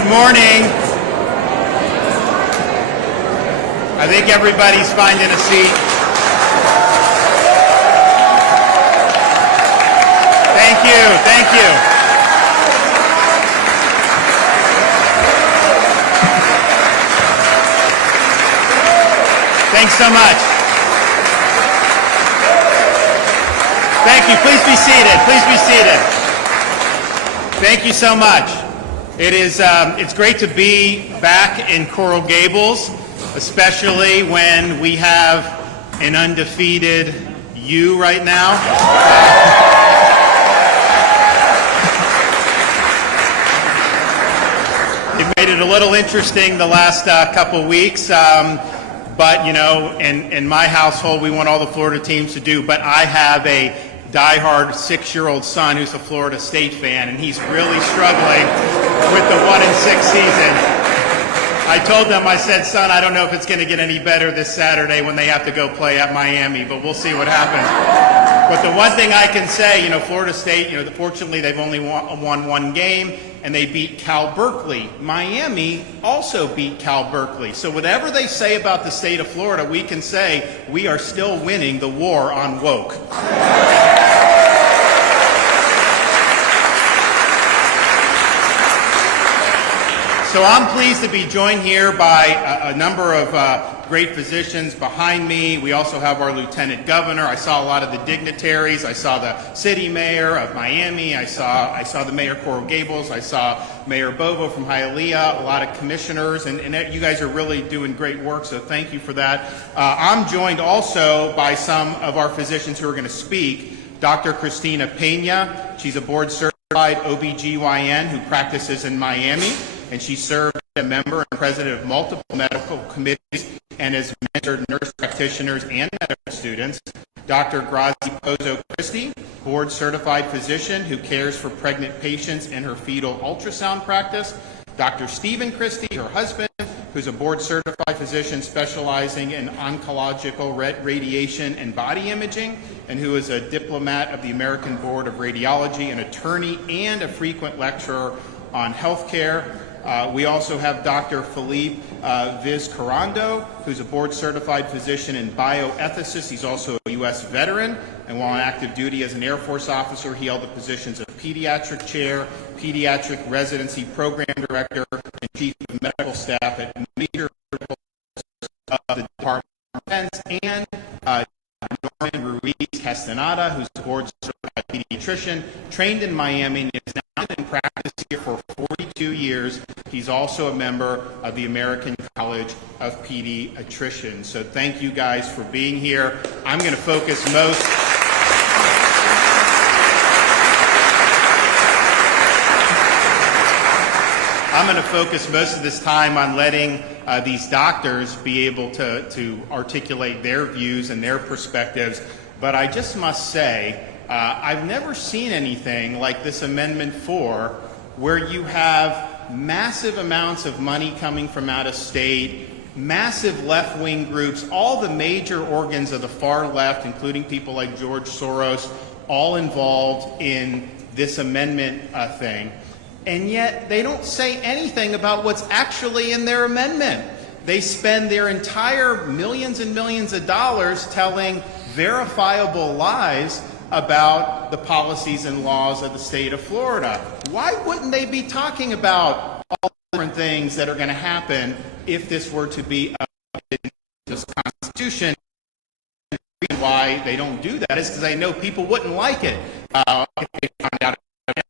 Good morning. I think everybody's finding a seat. Thank you, thank you. Thanks so much. Thank you. Please be seated. Please be seated. Thank you so much. It's great to be back in Coral Gables, especially when we have an undefeated you right now. It made it a little interesting the last couple weeks, but you know, in my household, we want all the Florida teams to do, but I have a diehard 6-year-old son who's a Florida State fan, and he's really struggling with the 1-6 season. I told them, I said, son, I don't know if it's going to get any better this Saturday when they have to go play at Miami, but we'll see what happens. But the one thing I can say, you know, Florida State, you know, fortunately they've only won one game, and they beat Cal Berkeley. Miami also beat Cal Berkeley. So whatever they say about the state of Florida, we can say we are still winning the war on woke. So I'm pleased to be joined here by a number of great physicians behind me. We also have our lieutenant governor. I saw a lot of the dignitaries. I saw the city mayor of Miami. I saw the mayor of Coral Gables. I saw Mayor Bovo from Hialeah, a lot of commissioners, and you guys are really doing great work, so thank you for that. I'm joined also by some of our physicians who are going to speak. Dr. Cristina Pena, she's a board-certified OBGYN who practices in Miami, and she served as a member and president of multiple medical committees and has mentored nurse practitioners and medical students. Dr. Grazi Pozo Christie, board-certified physician who cares for pregnant patients in her fetal ultrasound practice. Dr. Stephen Christie, her husband, who's a board-certified physician specializing in oncological radiation and body imaging, and who is a diplomat of the American Board of Radiology, an attorney, and a frequent lecturer on healthcare. We also have Dr. Philippe Vizcarrondo, who's a board-certified physician and bioethicist. He's also a U.S. veteran, and while on active duty as an Air Force officer, he held the positions of pediatric chair, pediatric residency program director, and chief of medical staff at major of the Department of Defense, and Norman Ruiz Castaneda, who's a board-certified pediatrician, trained in Miami, and is now in practice here for 42 years. He's also a member of the American College of Pediatricians. So thank you guys for being here. I'm going to focus most of this time on letting these doctors be able to articulate their views and their perspectives. But I just must say, I've never seen anything like this Amendment 4, where you have massive amounts of money coming from out of state, massive left-wing groups, all the major organs of the far left, including people like George Soros, all involved in this amendment thing. And yet they don't say anything about what's actually in their amendment. They spend their entire millions and millions of dollars telling verifiable lies about the policies and laws of the state of Florida. Why wouldn't they be talking about all the different things that are going to happen if this were to be in this Constitution? The reason why they don't do that is because they know people wouldn't like it if they found out.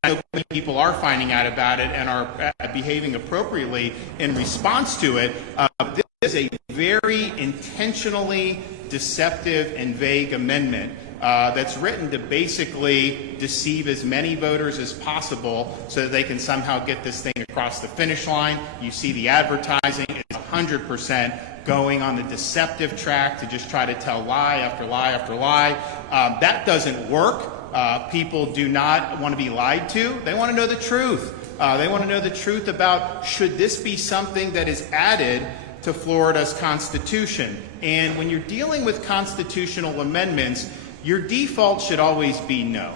I know people are finding out about it and are behaving appropriately in response to it. This is a very intentionally deceptive and vague amendment that's written to basically deceive as many voters as possible so that they can somehow get this thing across the finish line. You see the advertising is 100% going on the deceptive track to just try to tell lie after lie after lie. That doesn't work. People do not want to be lied to. They want to know the truth. They want to know the truth about, should this be something that is added to Florida's Constitution? And when you're dealing with constitutional amendments, your default should always be no.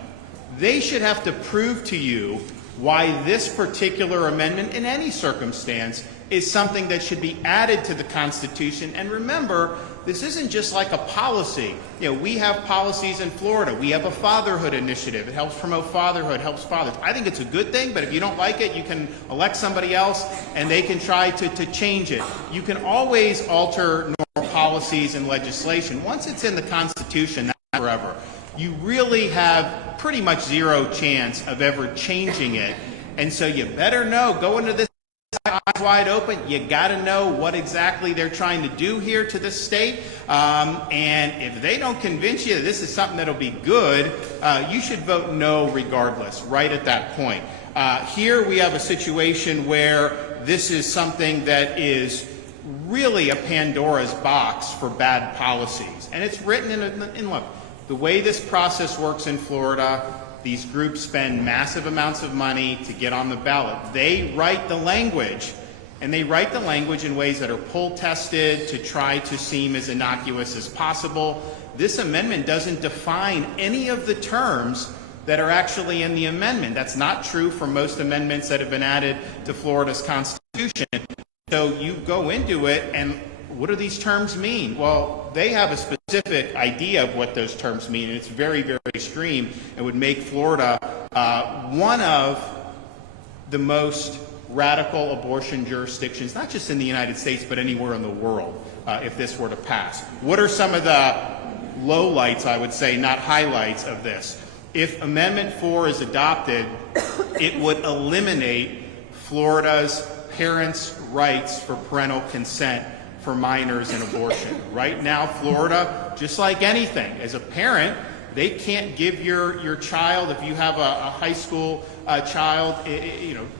They should have to prove to you why this particular amendment in any circumstance is something that should be added to the Constitution. And remember, this isn't just like a policy. You know, we have policies in Florida. We have a fatherhood initiative. It helps promote fatherhood, helps fathers. I think it's a good thing, but if you don't like it, you can elect somebody else and they can try to change it. You can always alter normal policies and legislation. Once it's in the Constitution, that's forever. You really have pretty much zero chance of ever changing it. And so you better know, go into this eyes wide open. You got to know what exactly they're trying to do here to this state. And if they don't convince you that this is something that'll be good, you should vote no regardless, right at that point. Here we have a situation where this is something that is really a Pandora's box for bad policies. And it's written in look, the way this process works in Florida, these groups spend massive amounts of money to get on the ballot. They write the language, and they write the language in ways that are poll-tested to try to seem as innocuous as possible. This amendment doesn't define any of the terms that are actually in the amendment. That's not true for most amendments that have been added to Florida's Constitution. So you go into it, and what do these terms mean? Well, they have a specific idea of what those terms mean, and it's very, very extreme and would make Florida one of the most radical abortion jurisdictions, not just in the United States, but anywhere in the world, if this were to pass. What are some of the lowlights, I would say, not highlights of this? If Amendment 4 is adopted, it would eliminate Florida's parents' rights for parental consent for minors in abortion. Right now, Florida, just like anything, as a parent, they can't give your child, if you have a high school child,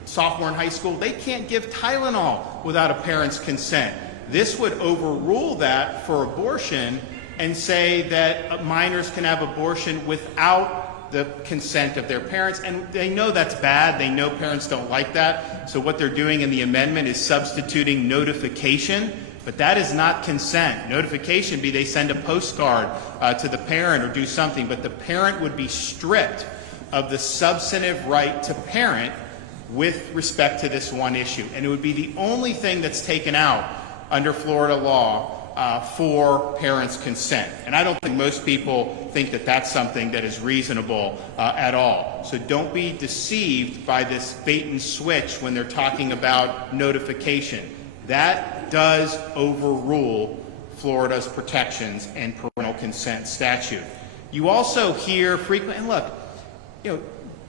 sophomore in high school, they can't give Tylenol without a parent's consent. This would overrule that for abortion and say that minors can have abortion without the consent of their parents, and they know that's bad. They know parents don't like that. So what they're doing in the amendment is substituting notification. But that is not consent. Notification be they send a postcard to the parent or do something, but the parent would be stripped of the substantive right to parent with respect to this one issue. And it would be the only thing that's taken out under Florida law for parents' consent. And I don't think most people think that that's something that is reasonable at all. So don't be deceived by this bait and switch when they're talking about notification. That does overrule Florida's protections and parental consent statute. You also hear frequently, and look,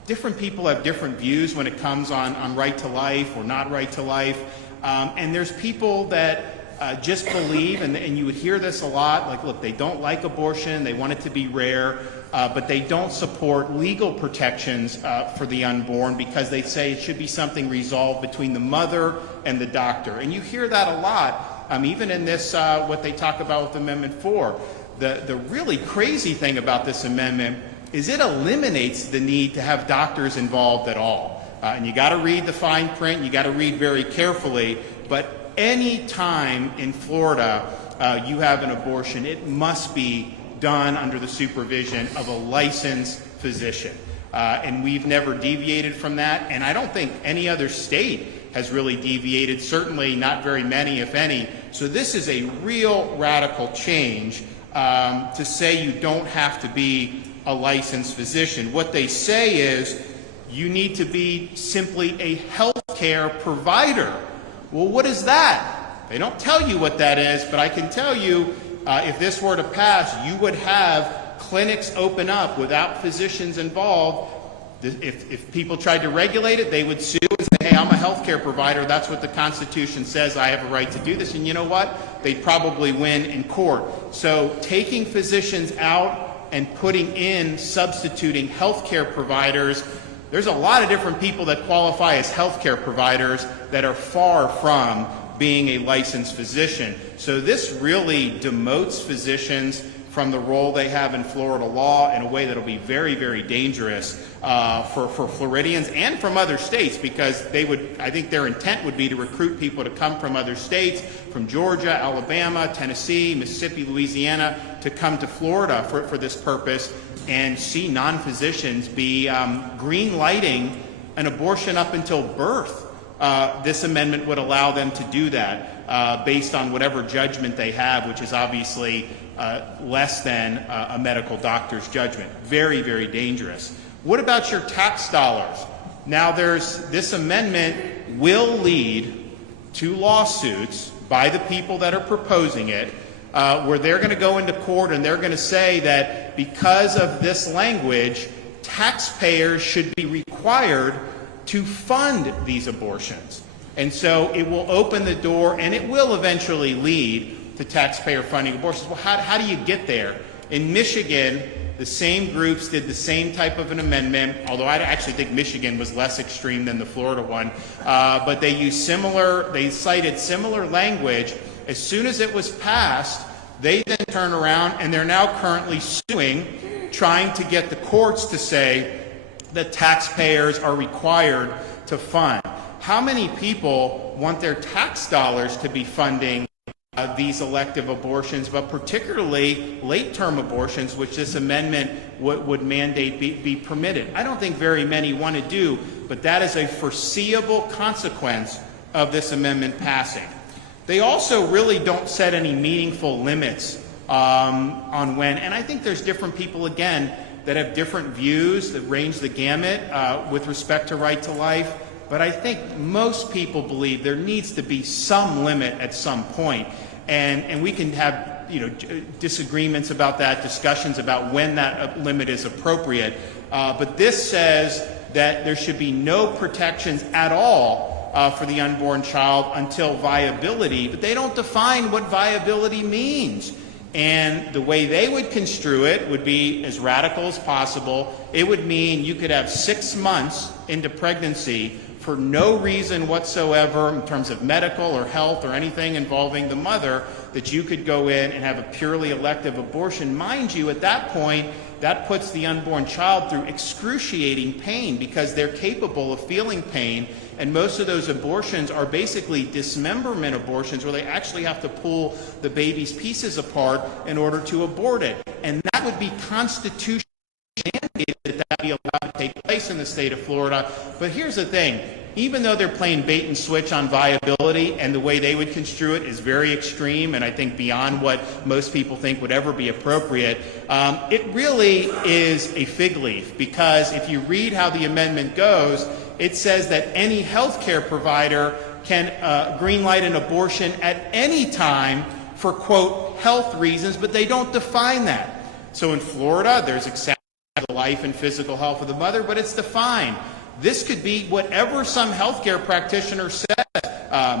different people have different views when it comes on right to life or not right to life. And there's people that just believe, and you would hear this a lot, like, look, they don't like abortion, they want it to be rare, but they don't support legal protections for the unborn because they say it should be something resolved between the mother and the doctor. And you hear that a lot, even in this, what they talk about with Amendment 4. The really crazy thing about this amendment is it eliminates the need to have doctors involved at all. And you got to read the fine print, you got to read very carefully, but any time in Florida you have an abortion, it must be done under the supervision of a licensed physician. And we've never deviated from that, and I don't think any other state has really deviated, certainly not very many, if any. So this is a real radical change to say you don't have to be a licensed physician. What they say is you need to be simply a healthcare provider. Well, what is that? They don't tell you what that is, but I can tell you if this were to pass, you would have clinics open up without physicians involved. If people tried to regulate it, they would sue and say, hey, I'm a healthcare provider. That's what the Constitution says. I have a right to do this. And you know what? They'd probably win in court. So taking physicians out and putting in, substituting healthcare providers, there's a lot of different people that qualify as healthcare providers that are far from being a licensed physician. So this really demotes physicians from the role they have in Florida law in a way that will be very, very dangerous for Floridians and from other states, because they would, I think their intent would be to recruit people to come from other states, from Georgia, Alabama, Tennessee, Mississippi, Louisiana, to come to Florida for this purpose and see non-physicians be green lighting an abortion up until birth. This amendment would allow them to do that based on whatever judgment they have, which is obviously less than a medical doctor's judgment. Very, very dangerous. What about your tax dollars? Now, this amendment will lead to lawsuits by the people that are proposing it, where they're going to go into court and they're going to say that because of this language, taxpayers should be required to fund these abortions. And so it will open the door, and it will eventually lead to taxpayer funding abortions. Well, how do you get there? In Michigan, the same groups did the same type of an amendment, although I actually think Michigan was less extreme than the Florida one, but they cited similar language. As soon as it was passed, they then turn around and they're now currently suing, trying to get the courts to say that taxpayers are required to fund. How many people want their tax dollars to be funding these elective abortions, but particularly late-term abortions, which this amendment would mandate be permitted? I don't think very many want to do, but that is a foreseeable consequence of this amendment passing. They also really don't set any meaningful limits on when, and I think there's different people, again, that have different views that range the gamut with respect to right to life, but I think most people believe there needs to be some limit at some point. And we can have disagreements about that, discussions about when that limit is appropriate. But this says that there should be no protections at all for the unborn child until viability. But they don't define what viability means. And the way they would construe it would be as radical as possible. It would mean you could have 6 months into pregnancy for no reason whatsoever in terms of medical or health or anything involving the mother, that you could go in and have a purely elective abortion. Mind you, at that point, that puts the unborn child through excruciating pain because they're capable of feeling pain, and most of those abortions are basically dismemberment abortions where they actually have to pull the baby's pieces apart in order to abort it. And that would be constitutional. That be allowed to take place in the state of Florida. But here's the thing, even though they're playing bait and switch on viability, and the way they would construe it is very extreme and I think beyond what most people think would ever be appropriate, it really is a fig leaf, because if you read how the amendment goes, it says that any health care provider can greenlight an abortion at any time for, quote, health reasons, but they don't define that. So in Florida, there's exceptions the life and physical health of the mother, but it's defined. This could be whatever some healthcare practitioner says,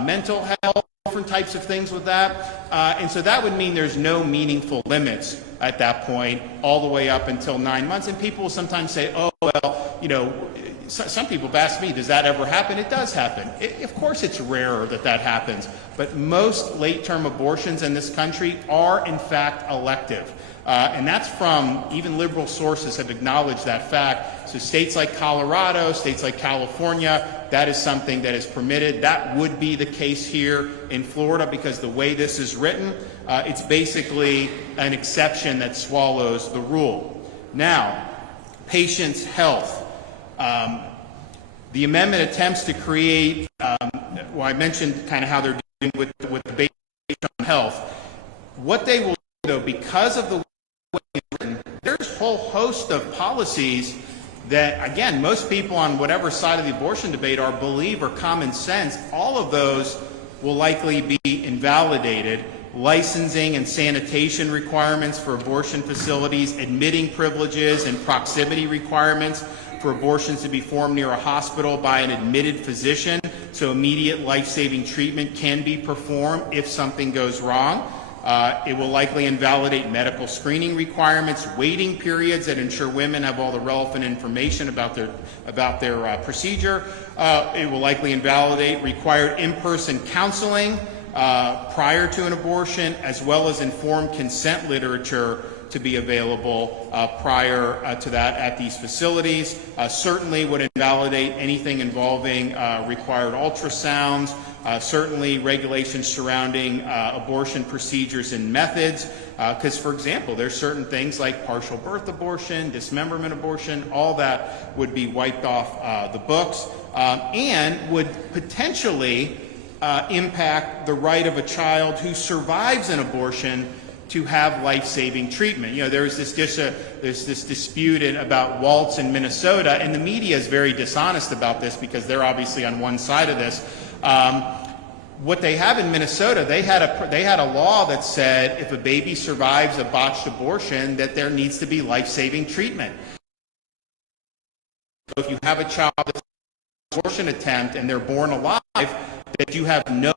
mental health, different types of things with that. And so that would mean there's no meaningful limits at that point, all the way up until 9 months. And people will sometimes say, oh, well, some people have asked me, does that ever happen? It does happen. Of course it's rarer that happens, but most late-term abortions in this country are, in fact, elective. And that's from, even liberal sources have acknowledged that fact. So states like Colorado, states like California, that is something that is permitted. That would be the case here in Florida, because the way this is written, it's basically an exception that swallows the rule. Now, patients' health. The amendment attempts to create, well, I mentioned kind of how they're dealing with the patient health. What they will do, though, because of the there's a whole host of policies that, again, most people on whatever side of the abortion debate believe are common sense. All of those will likely be invalidated. Licensing and sanitation requirements for abortion facilities, admitting privileges and proximity requirements for abortions to be performed near a hospital by an admitted physician, so immediate life-saving treatment can be performed if something goes wrong. It will likely invalidate medical screening requirements, waiting periods that ensure women have all the relevant information about their procedure. It will likely invalidate required in-person counseling prior to an abortion, as well as informed consent literature to be available prior to that at these facilities. Certainly would invalidate anything involving required ultrasounds, certainly regulations surrounding abortion procedures and methods, Because, for example, there's certain things like partial birth abortion, dismemberment abortion, all that would be wiped off the books and would potentially impact the right of a child who survives an abortion to have life-saving treatment. You know, there's this dispute about Waltz in Minnesota, and the media is very dishonest about this because they're obviously on one side of this. What they have in Minnesota, they had a law that said if a baby survives a botched abortion, that there needs to be life-saving treatment. So if you have a child that's an abortion attempt and they're born alive, that you have no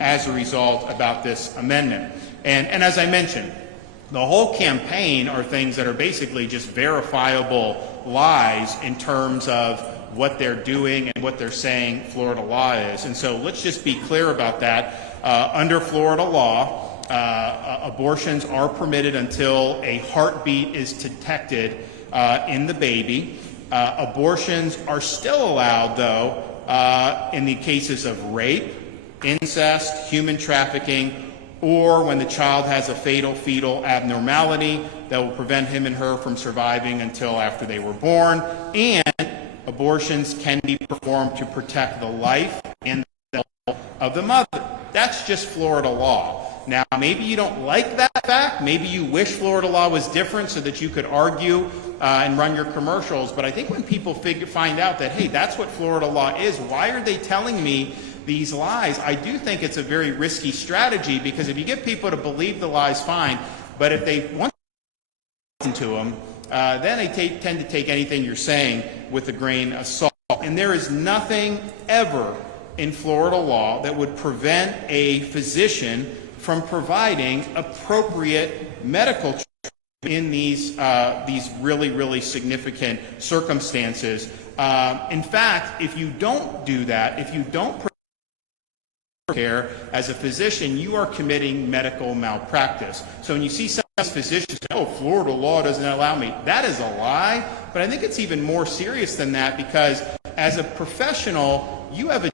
as a result about this amendment. And as I mentioned, the whole campaign are things that are basically just verifiable lies in terms of what they're doing and what they're saying Florida law is. And so let's just be clear about that. Under Florida law, abortions are permitted until a heartbeat is detected in the baby. Abortions are still allowed, though, in the cases of rape, incest, human trafficking, or when the child has a fatal fetal abnormality that will prevent him and her from surviving until after they were born. And abortions can be performed to protect the life and the health of the mother. That's just Florida law. Now, maybe you don't like that fact. Maybe you wish Florida law was different so that you could argue and run your commercials. But I think when people find out that, hey, that's what Florida law is, why are they telling me these lies? I do think it's a very risky strategy, because if you get people to believe the lies, fine. But if they want to listen to them, then they tend to take anything you're saying with a grain of salt. And there is nothing ever in Florida law that would prevent a physician from providing appropriate medical treatment in these really, really significant circumstances. In fact, if you don't do that, if you don't provide care as a physician, you are committing medical malpractice. So when you see some of these physicians say, oh, Florida law doesn't allow me, that is a lie. But I think it's even more serious than that, because as a professional, you have a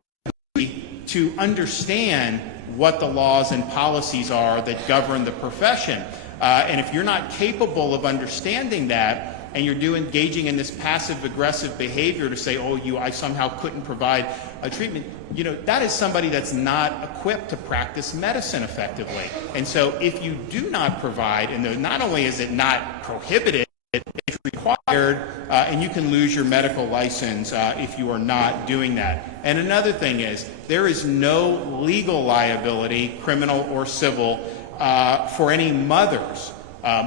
duty to understand what the laws and policies are that govern the profession. And if you're not capable of understanding that, and you're engaging in this passive-aggressive behavior to say, oh, I somehow couldn't provide a treatment, that is somebody that's not equipped to practice medicine effectively. And so if you do not provide, and not only is it not prohibited, it's required, and you can lose your medical license if you are not doing that. And another thing is, there is no legal liability, criminal or civil, for any mothers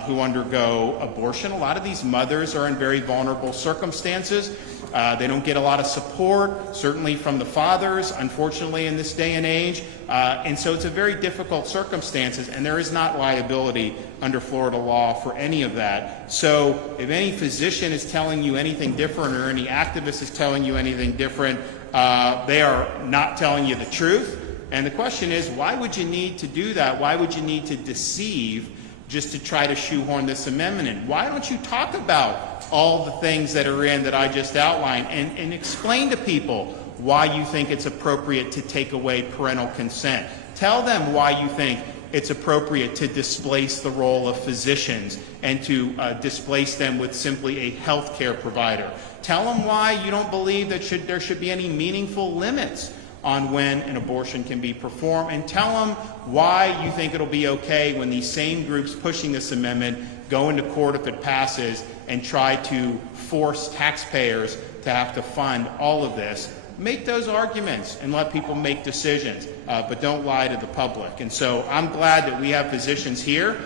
who undergo abortion. A lot of these mothers are in very vulnerable circumstances. They don't get a lot of support, certainly from the fathers, unfortunately, in this day and age. And so it's a very difficult circumstances, and there is not liability under Florida law for any of that. So if any physician is telling you anything different, or any activist is telling you anything different, they are not telling you the truth. And the question is, why would you need to do that? Why would you need to deceive just to try to shoehorn this amendment in? Why don't you talk about all the things that are in that I just outlined, and explain to people why you think it's appropriate to take away parental consent? Tell them why you think it's appropriate to displace the role of physicians and to displace them with simply a health care provider. Tell them why you don't believe that there should be any meaningful limits on when an abortion can be performed, and tell them why you think it'll be okay when these same groups pushing this amendment go into court if it passes and try to force taxpayers to have to fund all of this. Make those arguments and let people make decisions, but don't lie to the public. And so I'm glad that we have physicians here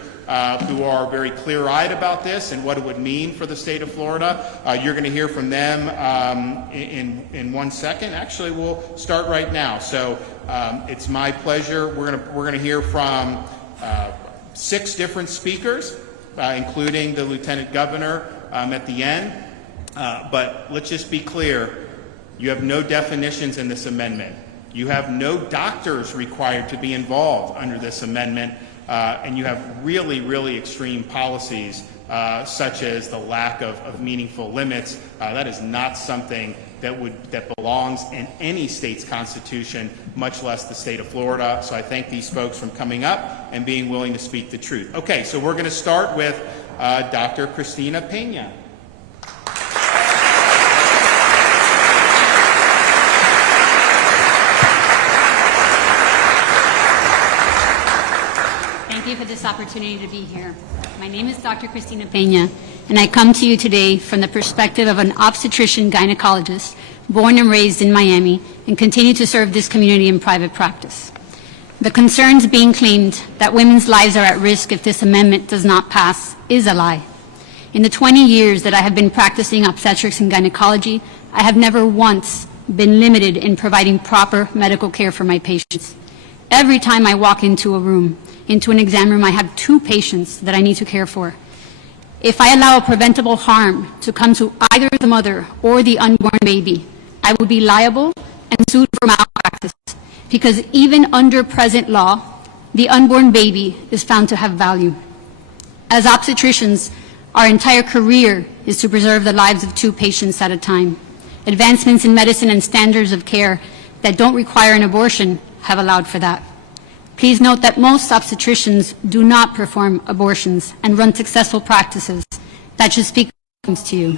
who are very clear-eyed about this and what it would mean for the state of Florida. You're going to hear from them in 1 second. Actually, we'll start right now. So it's my pleasure. We're going to hear from 6 different speakers, including the Lieutenant Governor at the end. But let's just be clear. You have no definitions in this amendment. You have no doctors required to be involved under this amendment. And you have really, really extreme policies, such as the lack of meaningful limits. That is not something that belongs in any state's constitution, much less the state of Florida. So I thank these folks for coming up and being willing to speak the truth. Okay, so we're going to start with Dr. Cristina Pena. Thank you for this opportunity to be here. My name is Dr. Cristina Pena, and I come to you today from the perspective of an obstetrician-gynecologist born and raised in Miami and continue to serve this community in private practice. The concerns being claimed that women's lives are at risk if this amendment does not pass is a lie. In the 20 years that I have been practicing obstetrics and gynecology, I have never once been limited in providing proper medical care for my patients. Every time I walk into a room, into an exam room, I have 2 patients that I need to care for. If I allow a preventable harm to come to either the mother or the unborn baby, I would be liable and sued for malpractice, because even under present law, the unborn baby is found to have value. As obstetricians, our entire career is to preserve the lives of 2 patients at a time. Advancements in medicine and standards of care that don't require an abortion have allowed for that. Please note that most obstetricians do not perform abortions and run successful practices. That should speak to you.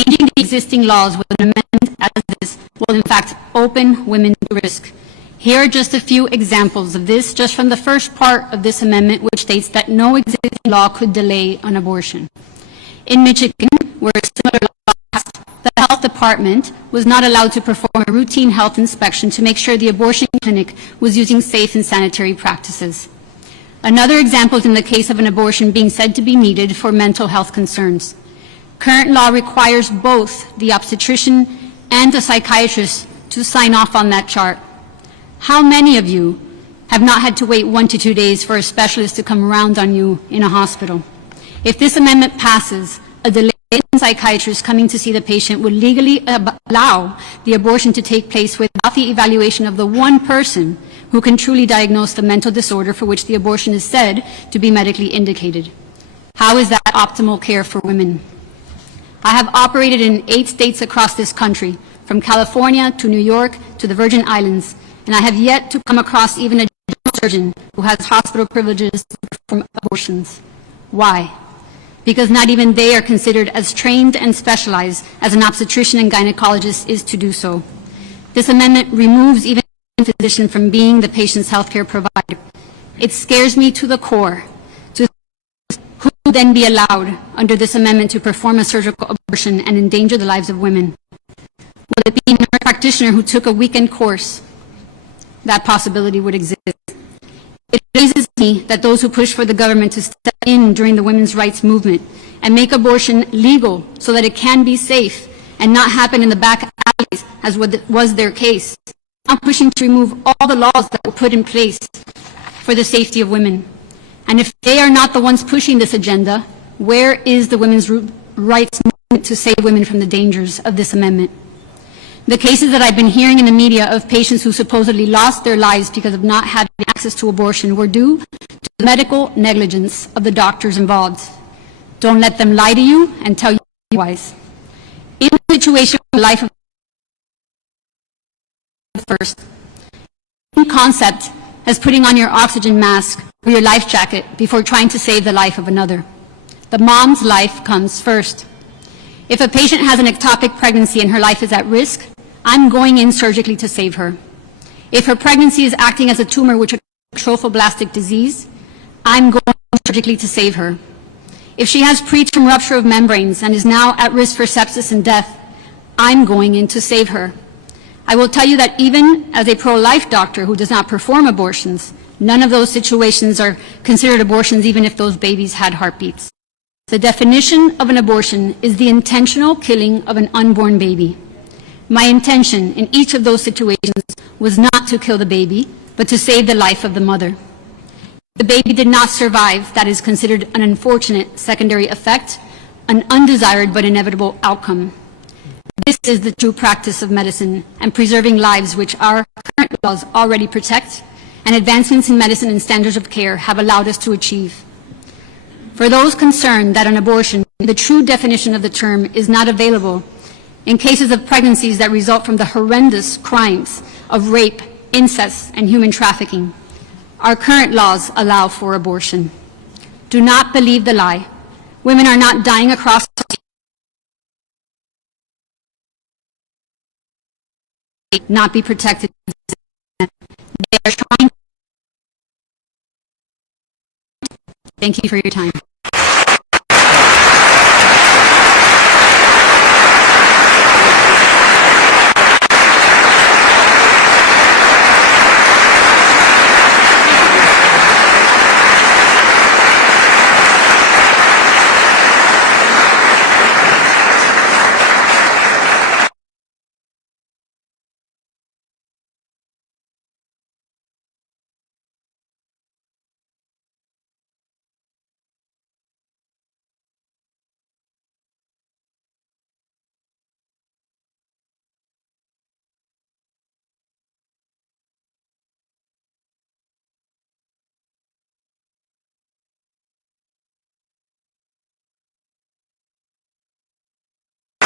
Changing the existing laws with an amendment as this will in fact open women to risk. Here are just a few examples of this, just from the first part of this amendment, which states that no existing law could delay an abortion. In Michigan, where a similar law passed, the health department was not allowed to perform a routine health inspection to make sure the abortion clinic was using safe and sanitary practices. Another example is in the case of an abortion being said to be needed for mental health concerns. Current law requires both the obstetrician and the psychiatrist to sign off on that chart. How many of you have not had to wait 1 to 2 days for a specialist to come around on you in a hospital? If this amendment passes, a delay in psychiatrists coming to see the patient would legally allow the abortion to take place without the evaluation of the one person who can truly diagnose the mental disorder for which the abortion is said to be medically indicated. How is that optimal care for women? I have operated in 8 states across this country, from California to New York to the Virgin Islands, and I have yet to come across even a surgeon who has hospital privileges to perform abortions. Why? Because not even they are considered as trained and specialized as an obstetrician and gynecologist is to do so. This amendment removes even a physician from being the patient's healthcare provider. It scares me to the core to who will then be allowed under this amendment to perform a surgical abortion and endanger the lives of women. Will it be a nurse practitioner who took a weekend course? That possibility would exist. It amazes me that those who push for the government to step in during the women's rights movement and make abortion legal so that it can be safe and not happen in the back alleys as was their case, are pushing to remove all the laws that were put in place for the safety of women. And if they are not the ones pushing this agenda, where is the women's rights movement to save women from the dangers of this amendment? The cases that I've been hearing in the media of patients who supposedly lost their lives because of not having access to abortion were due to the medical negligence of the doctors involved. Don't let them lie to you and tell you otherwise. In a situation where the life of first, in concept as putting on your oxygen mask or your life jacket before trying to save the life of another. The mom's life comes first. If a patient has an ectopic pregnancy and her life is at risk, I'm going in surgically to save her. If her pregnancy is acting as a tumor which is a trophoblastic disease, I'm going in surgically to save her. If she has preterm rupture of membranes and is now at risk for sepsis and death, I'm going in to save her. I will tell you that even as a pro-life doctor who does not perform abortions, none of those situations are considered abortions even if those babies had heartbeats. The definition of an abortion is the intentional killing of an unborn baby. My intention in each of those situations was not to kill the baby, but to save the life of the mother. The baby did not survive. That is considered an unfortunate secondary effect, an undesired but inevitable outcome. This is the true practice of medicine and preserving lives which our current laws already protect, and advancements in medicine and standards of care have allowed us to achieve. For those concerned that an abortion, the true definition of the term, is not available, in cases of pregnancies that result from the horrendous crimes of rape, incest, and human trafficking. Our current laws allow for abortion. Do not believe the lie. Women are not dying across not be protected. They are trying. Thank you for your time.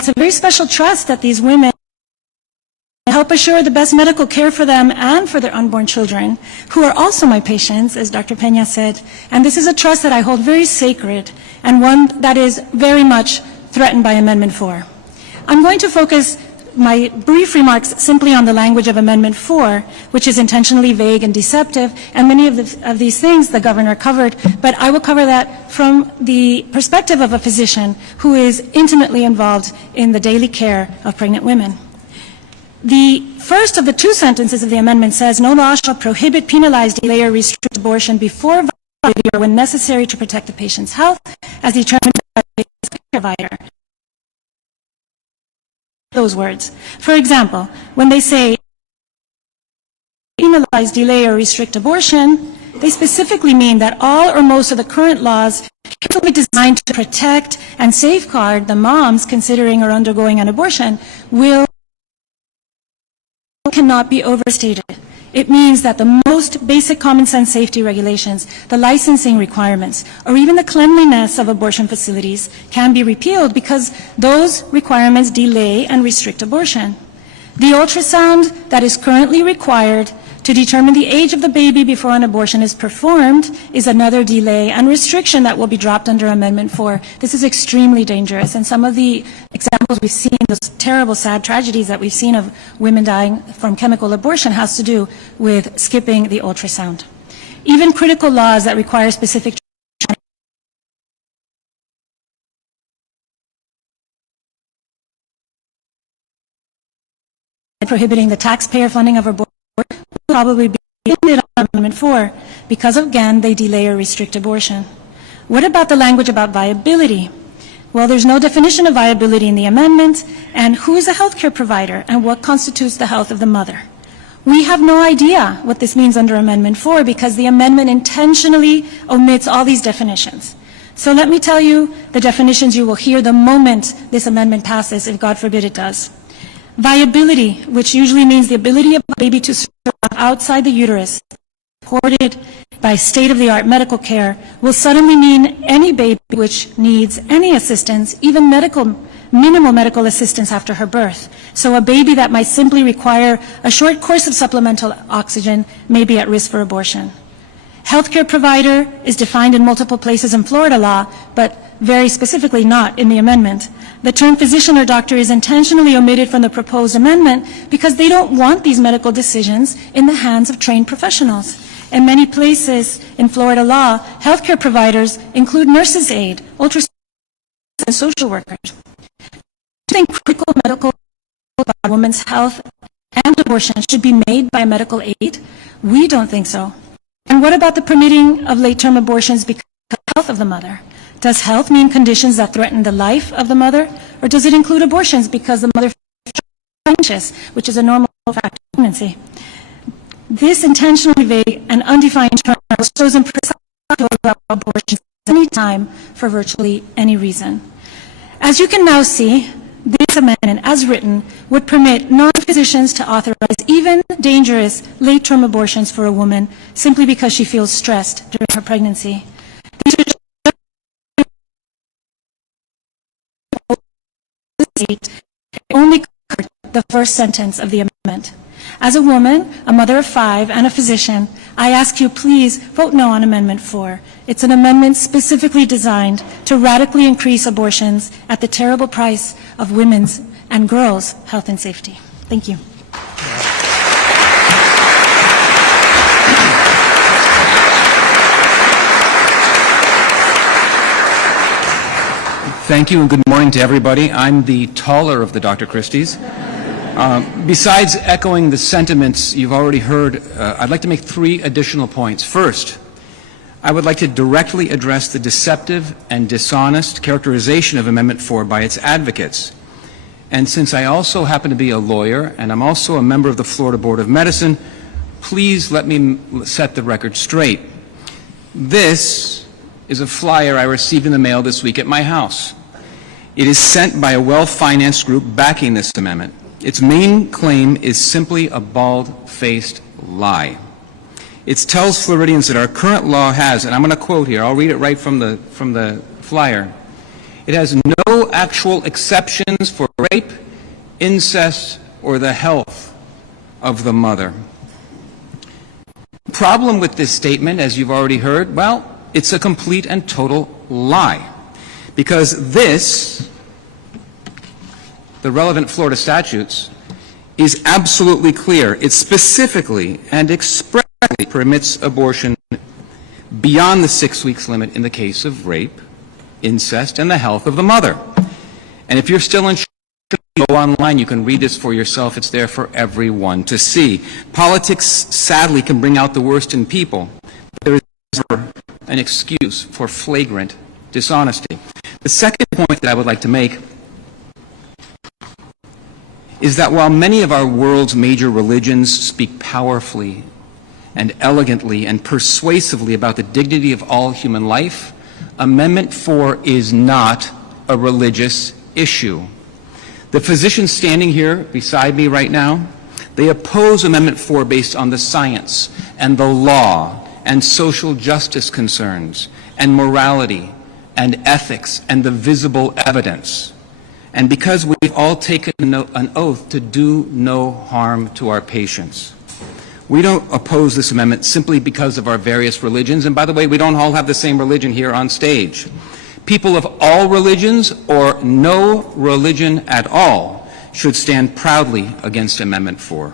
It's a very special trust that these women help assure the best medical care for them and for their unborn children, who are also my patients, as Dr. Pena said. And this is a trust that I hold very sacred and one that is very much threatened by Amendment 4. I'm going to focus my brief remarks simply on the language of Amendment 4, which is intentionally vague and deceptive, and many of these things the governor covered, but I will cover that from the perspective of a physician who is intimately involved in the daily care of pregnant women. The first of the two sentences of the amendment says, "No law shall prohibit, penalize, delay, or restrict abortion before viability or when necessary to protect the patient's health as determined by the care provider." Those words. For example, when they say penalize, delay, or restrict abortion, they specifically mean that all or most of the current laws carefully designed to protect and safeguard the moms considering or undergoing an abortion cannot be overstated. It means that the most basic common sense safety regulations, the licensing requirements, or even the cleanliness of abortion facilities can be repealed because those requirements delay and restrict abortion. The ultrasound that is currently required to determine the age of the baby before an abortion is performed is another delay and restriction that will be dropped under Amendment 4. This is extremely dangerous, and some of the examples we've seen, those terrible, sad tragedies that we've seen of women dying from chemical abortion, has to do with skipping the ultrasound. Even critical laws that require specific prohibiting the taxpayer funding of abortion will probably be ended on Amendment 4 because, again, they delay or restrict abortion. What about the language about viability? Well, there's no definition of viability in the amendment, and who is a healthcare provider and what constitutes the health of the mother? We have no idea what this means under Amendment 4 because the amendment intentionally omits all these definitions. So let me tell you the definitions you will hear the moment this amendment passes, if God forbid it does. Viability, which usually means the ability of a baby to survive outside the uterus, supported by state-of-the-art medical care, will suddenly mean any baby which needs any assistance, even minimal medical assistance after her birth. So a baby that might simply require a short course of supplemental oxygen may be at risk for abortion. Healthcare provider is defined in multiple places in Florida law, but very specifically not in the amendment. The term physician or doctor is intentionally omitted from the proposed amendment because they don't want these medical decisions in the hands of trained professionals. In many places in Florida law, healthcare providers include nurses' aid, ultrasound, and social workers. Do you think critical medical about a woman's health and abortion should be made by a medical aid? We don't think so. And what about the permitting of late-term abortions because of the health of the mother? Does health mean conditions that threaten the life of the mother, or does it include abortions because the mother feels anxious, which is a normal factor of pregnancy? This intentionally vague and undefined term was chosen precisely to allow abortions at any time for virtually any reason. As you can now see, this amendment, as written, would permit non-physicians to authorize even dangerous late-term abortions for a woman simply because she feels stressed during her pregnancy. These are only covered the first sentence of the amendment. As a woman, a mother of 5, and a physician, I ask you please vote no on Amendment 4. It's an amendment specifically designed to radically increase abortions at the terrible price of women's and girls' health and safety. Thank you. Thank you and good morning to everybody. I'm the taller of the Dr. Christies. Besides echoing the sentiments you've already heard, I'd like to make 3 additional points. First, I would like to directly address the deceptive and dishonest characterization of Amendment 4 by its advocates. And since I also happen to be a lawyer and I'm also a member of the Florida Board of Medicine, please let me set the record straight. This is a flyer I received in the mail this week at my house. It is sent by a well-financed group backing this amendment. Its main claim is simply a bald-faced lie. It tells Floridians that our current law has, and I'm going to quote here, I'll read it right from the flyer, it has no actual exceptions for rape, incest, or the health of the mother. The problem with this statement, as you've already heard, well, it's a complete and total lie. Because this, the relevant Florida statutes, is absolutely clear. It specifically and expressly permits abortion beyond the 6 weeks limit in the case of rape, incest, and the health of the mother. And if you're still unsure, go online. You can read this for yourself. It's there for everyone to see. Politics, sadly, can bring out the worst in people. But there is never an excuse for flagrant dishonesty. The second point that I would like to make is that while many of our world's major religions speak powerfully and elegantly and persuasively about the dignity of all human life, Amendment 4 is not a religious issue. The physicians standing here beside me right now, they oppose Amendment 4 based on the science and the law and social justice concerns and morality and ethics and the visible evidence. And because we've all taken an oath to do no harm to our patients. We don't oppose this amendment simply because of our various religions. And by the way, we don't all have the same religion here on stage. People of all religions or no religion at all should stand proudly against Amendment 4.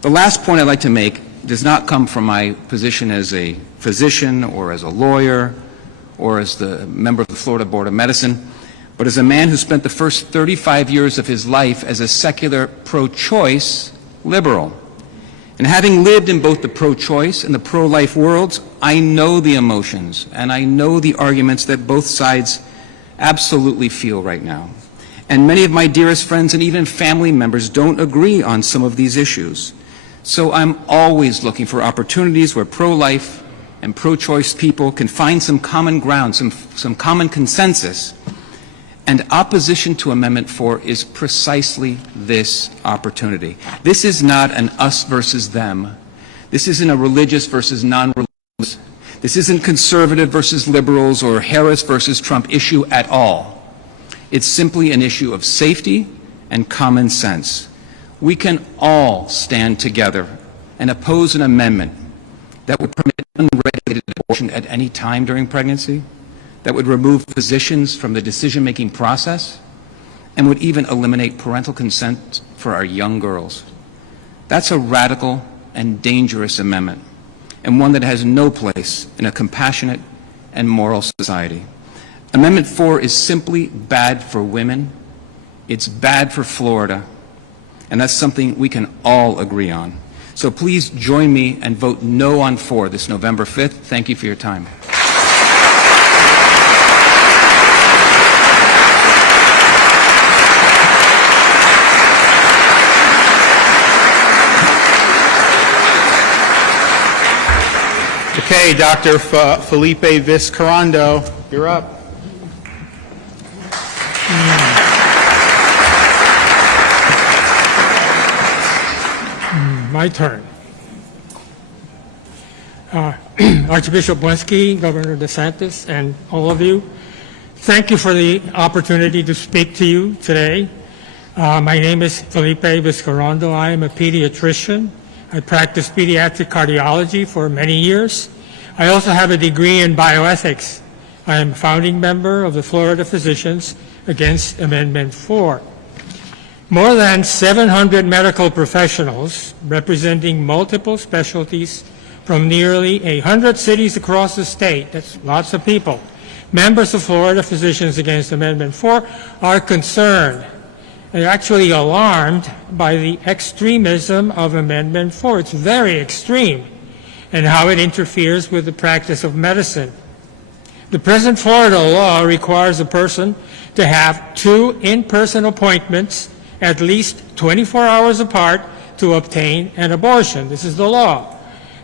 The last point I'd like to make does not come from my position as a physician or as a lawyer or as the member of the Florida Board of Medicine, but as a man who spent the first 35 years of his life as a secular pro-choice liberal. And having lived in both the pro-choice and the pro-life worlds, I know the emotions and I know the arguments that both sides absolutely feel right now. And many of my dearest friends and even family members don't agree on some of these issues. So I'm always looking for opportunities where pro-life and pro-choice people can find some common ground, some common consensus. And opposition to Amendment 4 is precisely this opportunity. This is not an us versus them. This isn't a religious versus non-religious. This isn't conservative versus liberals or Harris versus Trump issue at all. It's simply an issue of safety and common sense. We can all stand together and oppose an amendment that would permit unregulated abortion at any time during pregnancy, that would remove physicians from the decision-making process, and would even eliminate parental consent for our young girls. That's a radical and dangerous amendment, and one that has no place in a compassionate and moral society. Amendment 4 is simply bad for women. It's bad for Florida, and that's something we can all agree on. So please join me and vote no on 4 this November 5th. Thank you for your time. Okay, Dr. Felipe Vizcarrondo, you're up. My turn. Archbishop Wesky, Governor DeSantis, and all of you, thank you for the opportunity to speak to you today. My name is Felipe Vizcarrondo. I am a pediatrician. I practiced pediatric cardiology for many years. I also have a degree in bioethics. I am a founding member of the Florida Physicians Against Amendment 4. More than 700 medical professionals representing multiple specialties from nearly 100 cities across the state, that's lots of people, members of Florida Physicians Against Amendment 4 are concerned. They're actually alarmed by the extremism of Amendment 4. It's very extreme, and how it interferes with the practice of medicine. The present Florida law requires a person to have 2 in-person appointments at least 24 hours apart to obtain an abortion. This is the law.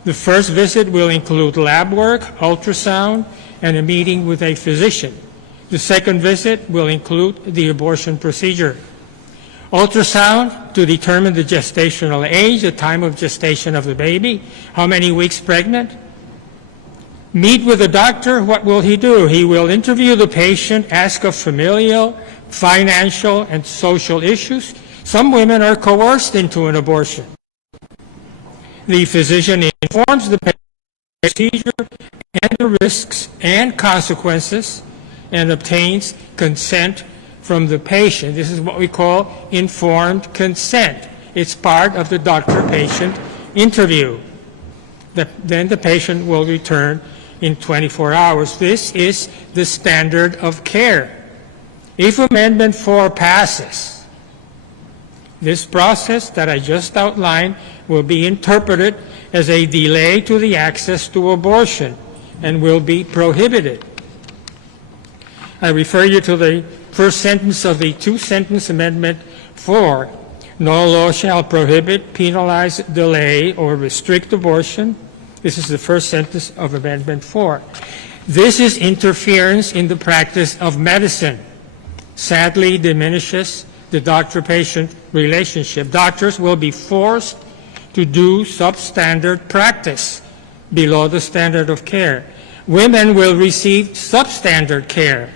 The first visit will include lab work, ultrasound, and a meeting with a physician. The second visit will include the abortion procedure. Ultrasound to determine the gestational age, the time of gestation of the baby, how many weeks pregnant. Meet with the doctor, what will he do? He will interview the patient, ask of familial, financial, and social issues. Some women are coerced into an abortion. The physician informs the patient of the procedure and the risks and consequences and obtains consent from the patient. This is what we call informed consent. It's part of the doctor-patient interview. Then the patient will return in 24 hours. This is the standard of care. If Amendment 4 passes, this process that I just outlined will be interpreted as a delay to the access to abortion and will be prohibited. I refer you to the first sentence of the 2-sentence Amendment 4. No law shall prohibit, penalize, delay, or restrict abortion. This is the first sentence of Amendment 4. This is interference in the practice of medicine. Sadly diminishes the doctor-patient relationship. Doctors will be forced to do substandard practice below the standard of care. Women will receive substandard care.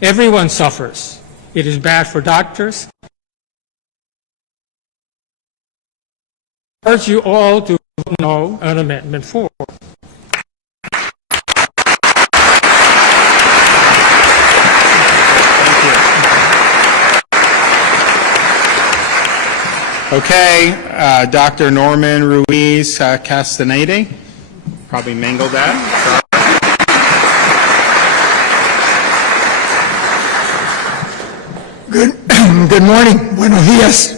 Everyone suffers. It is bad for doctors. I urge you all to vote no on Amendment 4. Okay, Dr. Norman Ruiz Castaneda, probably mangled that. Good morning. Buenos días.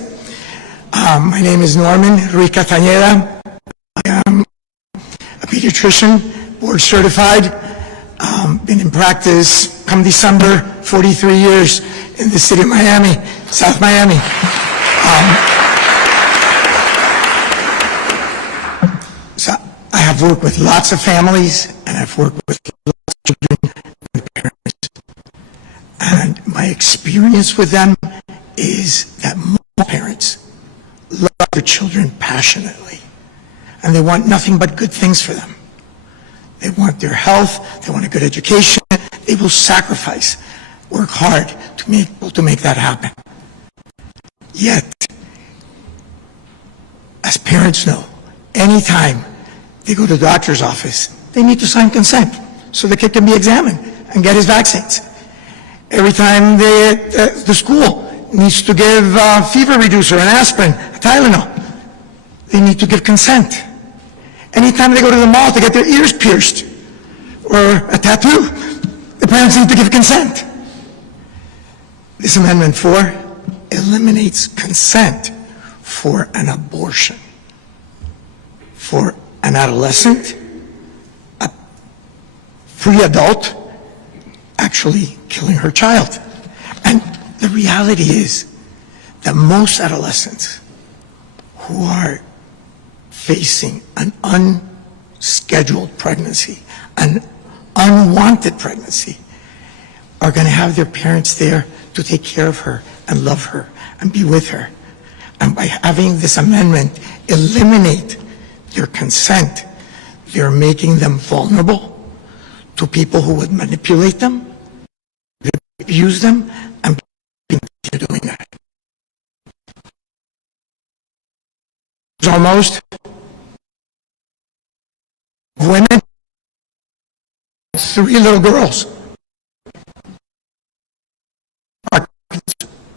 My name is Norman Ruiz Castaneda. I am a pediatrician, board certified. Been in practice come December, 43 years in the city of Miami, South Miami. So I have worked with lots of families, and I've worked with lots of children and parents. And my experience with them is that most parents love their children passionately, and they want nothing but good things for them. They want their health, they want a good education, they will sacrifice, work hard to make that happen. Yet, as parents know, anytime they go to the doctor's office, they need to sign consent so the kid can be examined and get his vaccines. Every time the school needs to give a fever reducer, an aspirin, a Tylenol, they need to give consent. Anytime they go to the mall to get their ears pierced or a tattoo, the parents need to give consent. This Amendment 4 eliminates consent for an abortion. For an adolescent, a pre-adult, actually killing her child. And the reality is that most adolescents who are facing an unscheduled pregnancy, an unwanted pregnancy, are going to have their parents there to take care of her and love her and be with her. And by having this amendment eliminate their consent, they're making them vulnerable to people who would manipulate them, abuse them, and continue doing that. almost women, 3 little girls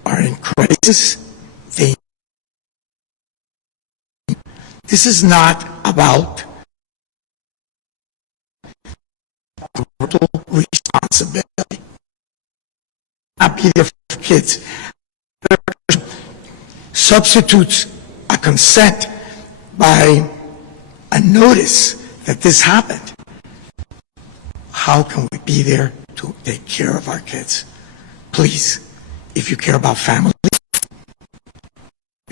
are in crisis. This is not about parental responsibility. Not be there for kids. Substitutes a consent by a notice that this happened. How can we be there to take care of our kids? Please, if you care about families,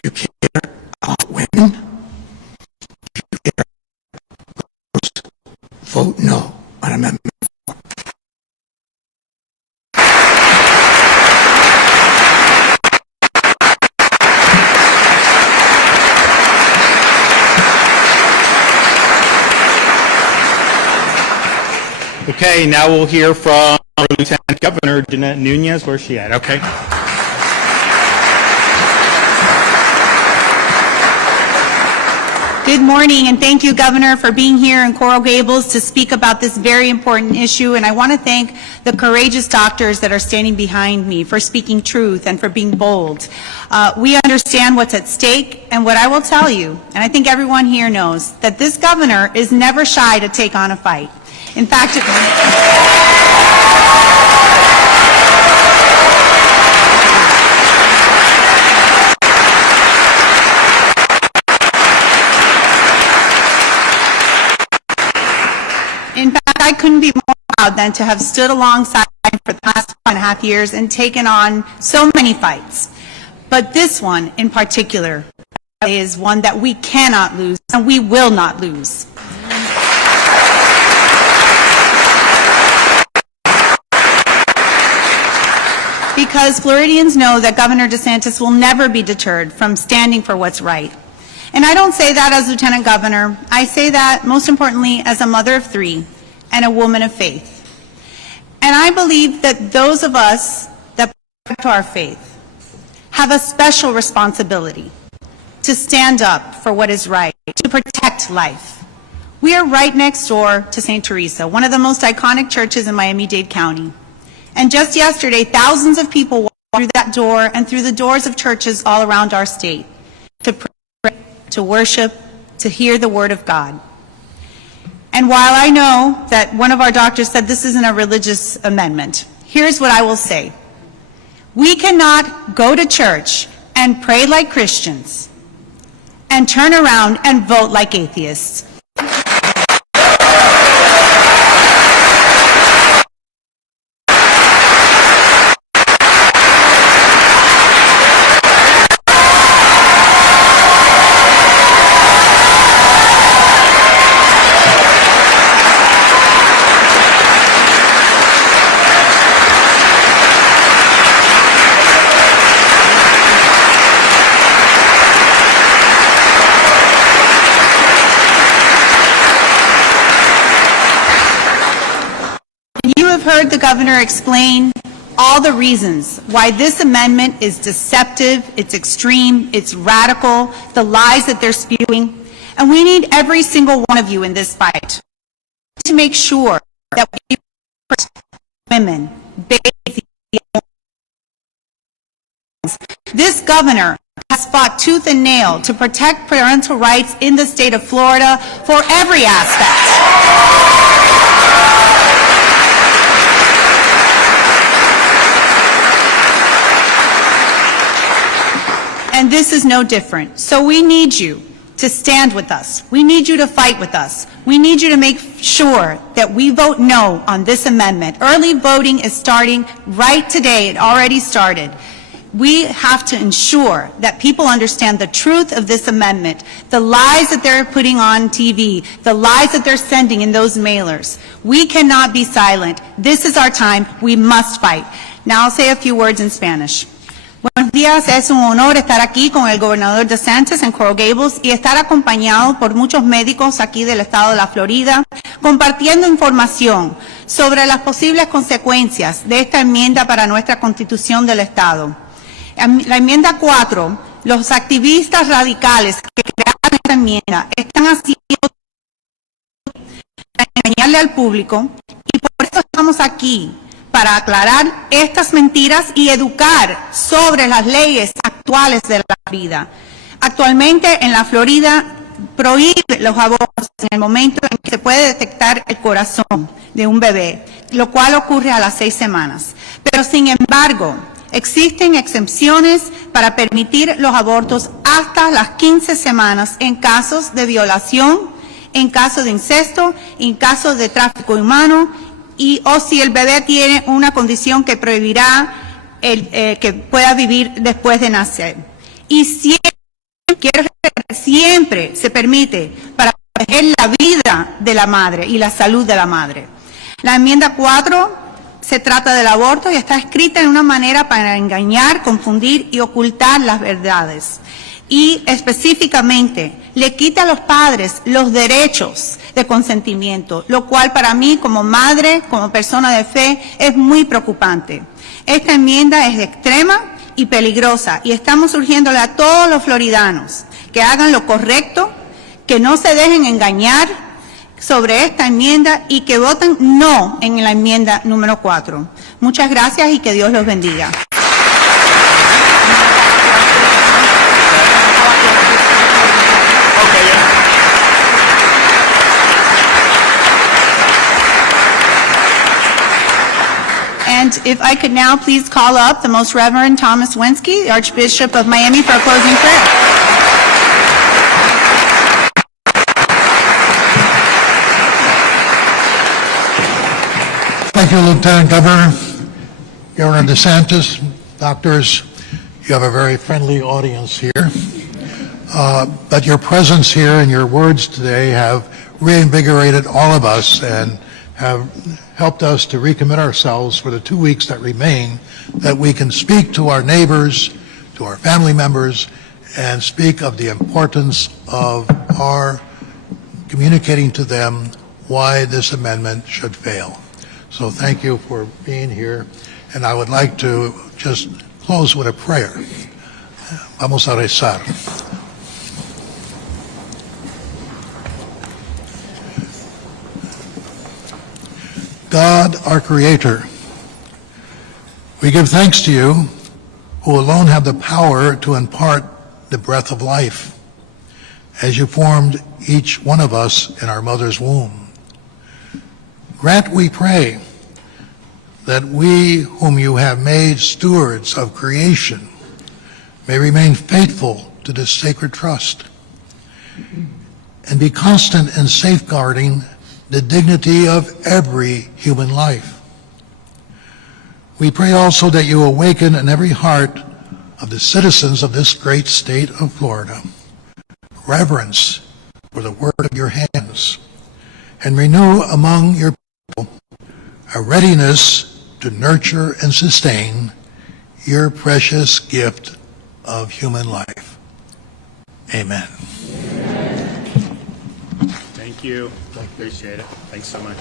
you care about women, if you care about girls, vote no on Amendment 4. Okay, now we'll hear from our Lieutenant Governor, Jeanette Nunez. Where's she at? Okay. Good morning, and thank you, Governor, for being here in Coral Gables to speak about this very important issue. And I want to thank the courageous doctors that are standing behind me for speaking truth and for being bold. We understand what's at stake, and what I will tell you, and I think everyone here knows, that this governor is never shy to take on a fight. In fact, I couldn't be more proud than to have stood alongside him for the past 5.5 years and taken on so many fights. But this one in particular is one that we cannot lose, and we will not lose. Because Floridians know that Governor DeSantis will never be deterred from standing for what's right. And I don't say that as Lieutenant Governor. I say that, most importantly, as a mother of 3 and a woman of faith. And I believe that those of us that protect our faith have a special responsibility to stand up for what is right, to protect life. We are right next door to St. Teresa, one of the most iconic churches in Miami-Dade County. And just yesterday, thousands of people walked through that door and through the doors of churches all around our state to pray, to worship, to hear the Word of God. And while I know that one of our doctors said this isn't a religious amendment, here's what I will say. We cannot go to church and pray like Christians and turn around and vote like atheists. Heard the governor explain all the reasons why this amendment is deceptive, it's extreme, it's radical, the lies that they're spewing, and we need every single one of you in this fight to make sure that we protect women, babies. This governor has fought tooth and nail to protect parental rights in the state of Florida for every aspect. And this is no different. So we need you to stand with us. We need you to fight with us. We need you to make sure that we vote no on this amendment. Early voting is starting right today. It already started. We have to ensure that people understand the truth of this amendment, the lies that they're putting on TV, the lies that they're sending in those mailers. We cannot be silent. This is our time. We must fight. Now I'll say a few words in Spanish. Buenos días, es un honor estar aquí con el gobernador DeSantis en Coral Gables y estar acompañado por muchos médicos aquí del estado de la Florida, compartiendo información sobre las posibles consecuencias de esta enmienda para nuestra Constitución del Estado. La enmienda 4, los activistas radicales que crearon esta enmienda están haciendo para engañarle al público, y por eso estamos aquí, para aclarar estas mentiras y educar sobre las leyes actuales de la vida. Actualmente en la Florida prohíbe los abortos en el momento en que se puede detectar el corazón de un bebé, lo cual ocurre a las 6 semanas. Pero sin embargo, existen excepciones para permitir los abortos hasta las 15 semanas en casos de violación, en caso de incesto, en casos de tráfico humano, o si el bebé tiene una condición que prohibirá que pueda vivir después de nacer. Y siempre se permite para proteger la vida de la madre y la salud de la madre. La enmienda 4 se trata del aborto y está escrita en una manera para engañar, confundir y ocultar las verdades. Y específicamente le quita a los padres los derechos de consentimiento, lo cual para mí como madre, como persona de fe, es muy preocupante. Esta enmienda es extrema y peligrosa y estamos urgiéndole a todos los floridanos que hagan lo correcto, que no se dejen engañar sobre esta enmienda y que voten no en la enmienda número 4. Muchas gracias y que Dios los bendiga. And if I could now please call up the Most Reverend Thomas Wensky, the Archbishop of Miami, for a closing prayer. Thank you, Lieutenant Governor. Governor DeSantis, doctors, you have a very friendly audience here. But your presence here and your words today have reinvigorated all of us and have helped us to recommit ourselves for the 2 weeks that remain, that we can speak to our neighbors, to our family members, and speak of the importance of our communicating to them why this amendment should fail. So thank you for being here, and I would like to just close with a prayer. Vamos a rezar. God, our Creator, we give thanks to you, who alone have the power to impart the breath of life, as you formed each one of us in our mother's womb. Grant, we pray, that we whom you have made stewards of creation may remain faithful to this sacred trust and be constant in safeguarding the dignity of every human life. We pray also that you awaken in every heart of the citizens of this great state of Florida reverence for the work of your hands, and renew among your people a readiness to nurture and sustain your precious gift of human life. Amen. Thank you. Appreciate it. Thanks so much.